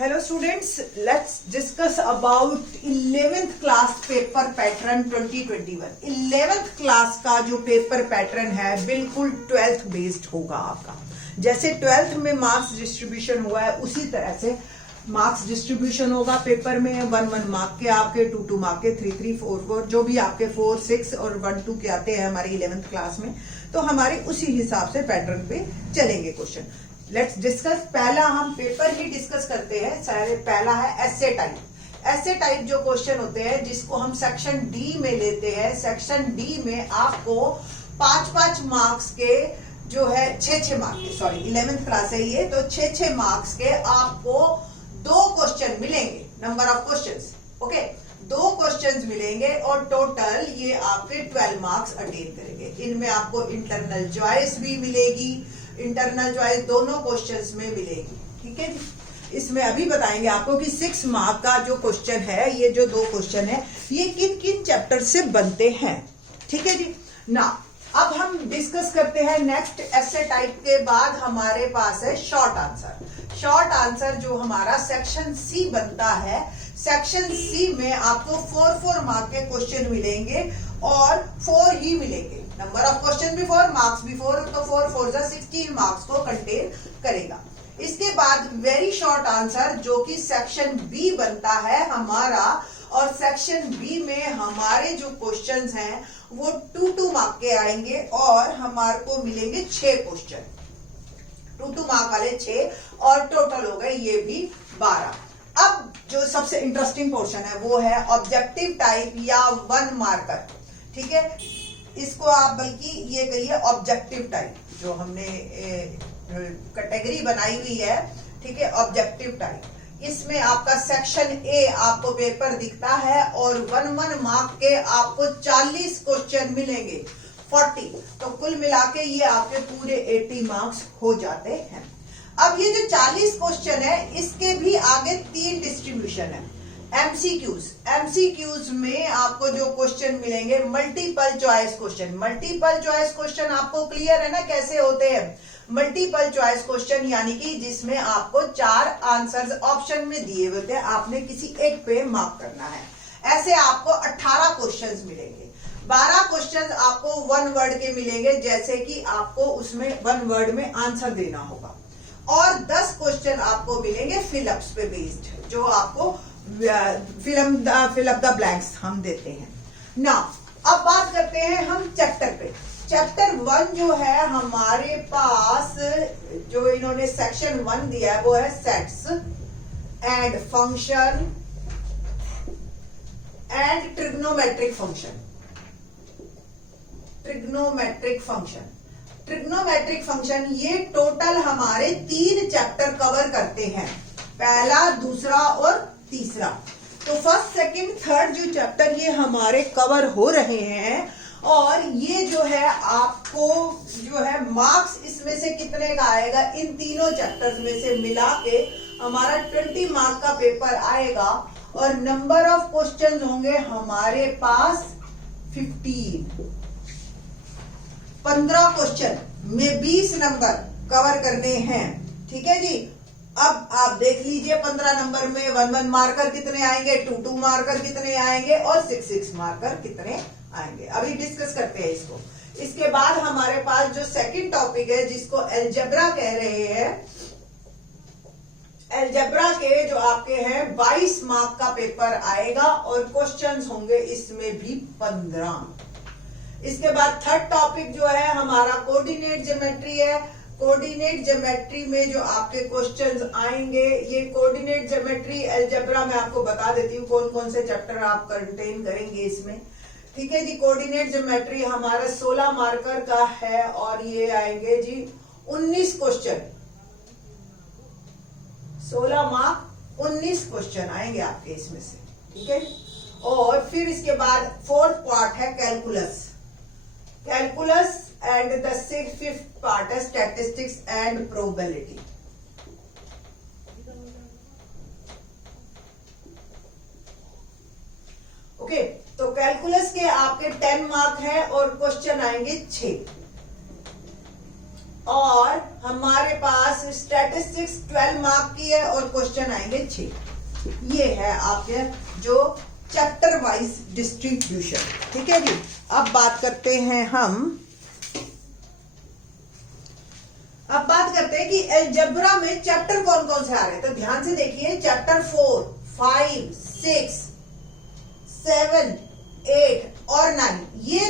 Hello students, let's discuss about 11th class paper pattern 2021। 11th class का जो paper pattern है बिल्कुल 12th based होगा आपका। जैसे 12th में मार्क्स डिस्ट्रीब्यूशन हुआ है उसी तरह से मार्क्स डिस्ट्रीब्यूशन होगा पेपर में। 1-1 मार्क के आपके, 2-2 मार्क के, 3-3, 4-4 जो भी आपके 4-6 और 1-2 के आते हैं हमारी 11th क्लास में, तो हमारे उसी हिसाब से पैटर्न पे चलेंगे क्वेश्चन। Let's discuss. पहला हम पेपर ही डिस्कस करते हैं। सारे पहला है एसे टाइप। एसे टाइप जो क्वेश्चन होते हैं जिसको हम सेक्शन डी में लेते हैं। सेक्शन डी में आपको 5-5 मार्क्स के जो है 6-6 मार्क के, सॉरी 11th क्लास है ये, तो 6-6 मार्क्स के आपको 2 क्वेश्चन मिलेंगे। Number of questions, okay, 2 questions मिलेंगे और टोटल ये आपके 12 मार्क्स अटेन करेंगे। इनमें आपको इंटरनल चॉइस भी मिलेगी, इंटरनल चॉइस दोनों क्वेश्चंस में मिलेगी। ठीक है जी। इसमें अभी बताएंगे आपको कि 6 मार्क का जो क्वेश्चन है, ये जो 2 क्वेश्चन है ये किन किन चैप्टर से बनते हैं। ठीक है जी ना। अब हम डिस्कस करते हैं नेक्स्ट एसे टाइप के बाद हमारे पास है शॉर्ट आंसर। शॉर्ट आंसर जो हमारा सेक्शन सी बनता है, सेक्शन सी में आपको 4-4 मार्क के क्वेश्चन मिलेंगे और 4 ही मिलेंगे। नंबर ऑफ क्वेश्चन भी 4, मार्क्स भी 4, तो 4-4 16 मार्क्स को कंटेन करेगा। इसके बाद वेरी शॉर्ट आंसर जो कि सेक्शन बी बनता है हमारा, और सेक्शन बी में हमारे जो क्वेश्चंस हैं वो 2-2 मार्क के आएंगे और हमारे को मिलेंगे 6 क्वेश्चन, 2-2 मार्क वाले 6, और टोटल हो गए ये भी 12। अब जो सबसे इंटरेस्टिंग पोर्शन है वो है ऑब्जेक्टिव टाइप या 1 मार्कर। ठीक है, इसको आप बल्कि ये कहिए ऑब्जेक्टिव टाइप, जो हमने कैटेगरी बनाई हुई है। ठीक है, ऑब्जेक्टिव टाइप। इसमें आपका सेक्शन ए आपको पेपर दिखता है और 1-1 मार्क के आपको 40 क्वेश्चन मिलेंगे, 40, तो कुल मिला के ये आपके पूरे 80 मार्क्स हो जाते हैं। अब ये जो 40 क्वेश्चन है इसके भी आगे 3 डिस्ट्रीब्यूशन है। एमसीक्यूज, एमसीक्यूज में आपको जो क्वेश्चन मिलेंगे multiple choice question. Multiple choice question आपको क्लियर है ना कैसे होते हैं। मल्टीपल चॉइस क्वेश्चन यानी कि जिसमें आपको 4 आंसर्स ऑप्शन में दिए हुए थे, आपने किसी एक पे मार्क करना है। ऐसे आपको 18 क्वेश्चंस मिलेंगे। 12 क्वेश्चन आपको 1 वर्ड के मिलेंगे, जैसे कि आपको उसमें 1 वर्ड में आंसर देना होगा, और 10 क्वेश्चन आपको मिलेंगे फिलअप्स पे बेस्ड, जो आपको फिल अप द ब्लैंक्स हम देते हैं ना। अब बात करते हैं हम चैप्टर पे। चैप्टर 1 जो है हमारे पास, जो इन्होंने सेक्शन 1 दिया है वो है sets and function and trigonometric function. Trigonometric function, trigonometric function ये टोटल हमारे 3 चैप्टर कवर करते हैं, पहला, दूसरा और तीसरा। तो फर्स्ट, सेकंड, थर्ड जो चैप्टर ये हमारे कवर हो रहे हैं, और ये जो है आपको जो है मार्क्स इसमें से कितने का आएगा, इन तीनों चैप्टर्स में से मिला के हमारा 20 मार्क का पेपर आएगा, और नंबर ऑफ क्वेश्चंस होंगे हमारे पास 15 क्वेश्चन में 20 नंबर कवर करने हैं। ठीक है जी। अब आप देख लीजिए 15 नंबर में 1-1 मार्कर कितने आएंगे, 2-2 मार्कर कितने आएंगे, और 6-6 मार्कर कितने आएंगे। अभी डिस्कस करते हैं इसको। इसके बाद हमारे पास जो सेकंड टॉपिक है जिसको अलजेब्रा कह रहे हैं, अलजेब्रा के जो आपके हैं 22 मार्क का पेपर आएगा और क्वेश्चंस होंगे इसमें भी 15। इसके बाद थर्ड टॉपिक जो है हमारा कोऑर्डिनेट ज्योमेट्री है। कोऑर्डिनेट ज्योमेट्री में जो आपके क्वेश्चंस आएंगे, ये कोऑर्डिनेट ज्योमेट्री अलजेब्रा में आपको बता देती हूँ कौन कौन से चैप्टर आप कंटेन करेंगे इसमें। ठीक है जी। कोऑर्डिनेट ज्योमेट्री हमारा 16 मार्कर का है और ये आएंगे जी 19 क्वेश्चन, 16 मार्क 19 क्वेश्चन आएंगे आपके इसमें से। ठीक है। और फिर इसके बाद फोर्थ पार्ट है calculus, calculus and the 5th part है स्टैटिस्टिक्स एंड प्रोबेबिलिटी। ओके, तो कैलकुलस के आपके 10 मार्क हैं और क्वेश्चन आएंगे 6, और हमारे पास स्टैटिस्टिक्स 12 मार्क की है और क्वेश्चन आएंगे 6। ये है आपके जो चैप्टर वाइज डिस्ट्रीब्यूशन। ठीक है जी। अब बात करते हैं कि अलजेब्रा में चैप्टर कौन कौन से आ रहे हैं। तो ध्यान से देखिए, चैप्टर 4, 5, 6, 7, 8 और 9, ये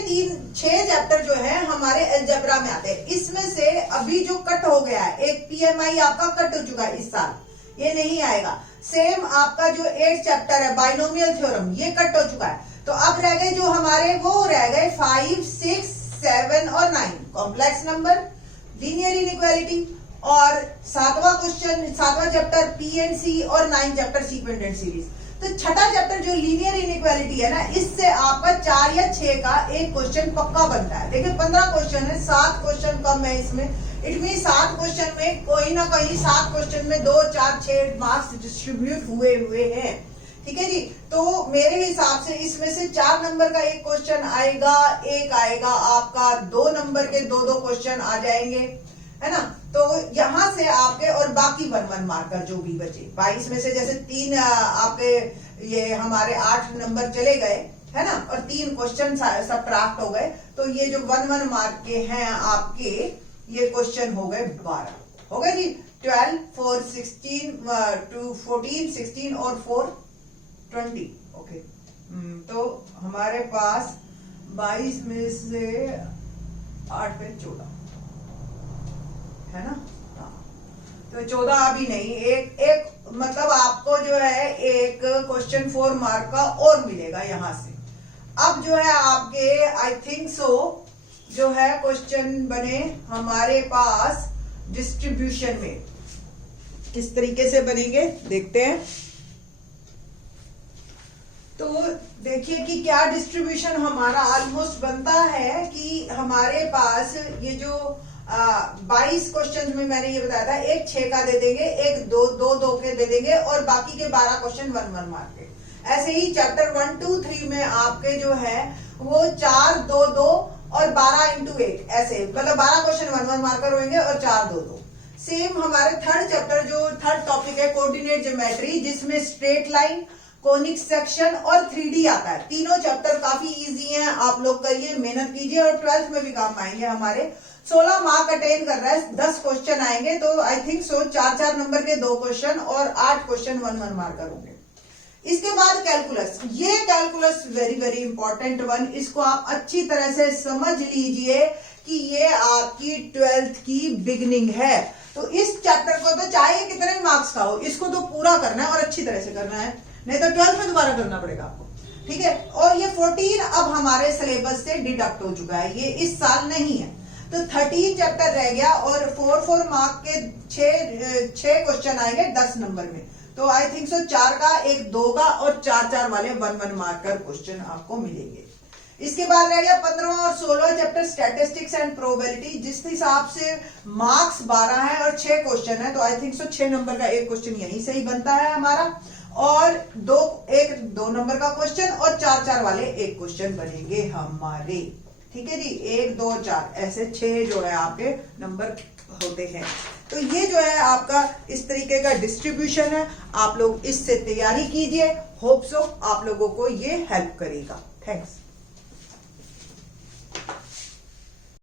6 चैप्टर जो है हमारे अलजेब्रा में आते हैं। इसमें से अभी जो कट हो गया है, एक पीएमआई आपका कट हो चुका है इस साल, ये नहीं आएगा। सेम आपका जो 8 चैप्टर है बाइनोमियल थ्योरम, ये कट हो चुका है। तो अब रह गए जो हमारे वो रह गए 5, 6, 7 और 9, कॉम्प्लेक्स नंबर, लीनियर इनइक्वालिटी और 7वां चैप्टर पीएनसी और 9 चैप्टर सीक्वेंट सीरीज। तो छठा चैप्टर जो लीनियर इनइक्वालिटी है ना, इससे आपका 4 या 6 का एक क्वेश्चन पक्का बनता है। देखिए 15 क्वेश्चन है, 7 क्वेश्चन कम है इसमें। इट मीन 7 क्वेश्चन में कोई ना कोई 7 क्वेश्चन में 2, 4, 6 मार्क्स डिस्ट्रीब्यूट हुए हैं। ठीक है जी। तो मेरे हिसाब से इसमें से 4 नंबर का एक क्वेश्चन आएगा, एक आएगा आपका 2 नंबर के 2 क्वेश्चन आ जाएंगे, है ना। तो यहां से आपके और बाकी 1 मार्कर जो भी बचे 22 में से, जैसे 3 आपके ये हमारे 8 नंबर चले गए, है ना, और 3 क्वेश्चन सब प्राप्त हो गए। तो ये जो 1 मार्क के हैं आपके, ये क्वेश्चन हो गए 12, हो गए जी। 12, 4, 16, 2, 14, 16 और 4, 20। ओके। तो हमारे पास 22 में से 8 पे 14 है ना। हाँ, तो 14 अभी नहीं, एक मतलब आपको जो है एक क्वेश्चन 4 मार्क का और मिलेगा यहां से। अब जो है आपके आई थिंक सो जो है क्वेश्चन बने हमारे पास डिस्ट्रीब्यूशन में, किस तरीके से बनेंगे देखते हैं। तो देखिए कि क्या डिस्ट्रीब्यूशन हमारा ऑलमोस्ट बनता है कि हमारे पास ये जो 22 क्वेश्चन में मैंने ये बताया था, एक 6 का दे देंगे, एक 2 के दे देंगे और बाकी के 12 क्वेश्चन 1 मार्क के। ऐसे ही चैप्टर 1, 2, 3 में आपके जो है वो 4, 2 और 12 × 8, ऐसे मतलब 12 क्वेश्चन 1 मार्कर होंगे और 4, 2। सेम हमारे थर्ड चैप्टर जो थर्ड टॉपिक है कोऑर्डिनेट ज्योमेट्री, जिसमें स्ट्रेट लाइन, कोनिक सेक्शन और 3D आता है। तीनों चैप्टर काफी इजी हैं, आप लोग करिए, मेहनत कीजिए और 12th में भी काम आएंगे हमारे। 16 मार्क अटेन कर रहा है, 10 क्वेश्चन आएंगे, तो आई थिंक सो 4 नंबर के 2 क्वेश्चन और 8 क्वेश्चन 1 मार्कर होंगे। इसके बाद कैलकुलस, ये कैलकुलस वेरी इंपॉर्टेंट वन, इसको आप अच्छी तरह से समझ लीजिए कि ये आपकी 12th की बिगनिंग है। तो इस चैप्टर को तो चाहे कितने मार्क्स का हो, इसको तो पूरा करना है और अच्छी तरह से करना है, नहीं तो 12th में दोबारा करना पड़ेगा आपको। ठीक है। और ये 14 अब हमारे सिलेबस से डिडक्ट हो चुका है, ये इस साल नहीं है। तो 13 चैप्टर रह गया और 4 मार्क के 6 क्वेश्चन आएंगे 10 नंबर में। तो आई थिंक सो 4 का, एक 2 का और 4 वाले 1 मार्कर क्वेश्चन आपको मिलेंगे। इसके बाद रह गया 15वां और 16वां चैप्टर स्टैटिस्टिक्स एंड प्रोबेबिलिटी, जिस हिसाब से मार्क्स 12 है और 6 क्वेश्चन है, तो आई थिंक सो 6 नंबर का एक क्वेश्चन यहीं से ही बनता है हमारा, और 2 नंबर का क्वेश्चन और 4 वाले एक क्वेश्चन बनेंगे हमारे। ठीक है जी। 1, 2, 4 ऐसे 6 जो है आपके नंबर होते हैं। तो ये जो है आपका इस तरीके का डिस्ट्रीब्यूशन है, आप लोग इससे तैयारी कीजिए, होप सो आप लोगों को ये हेल्प करेगा। थैंक्स।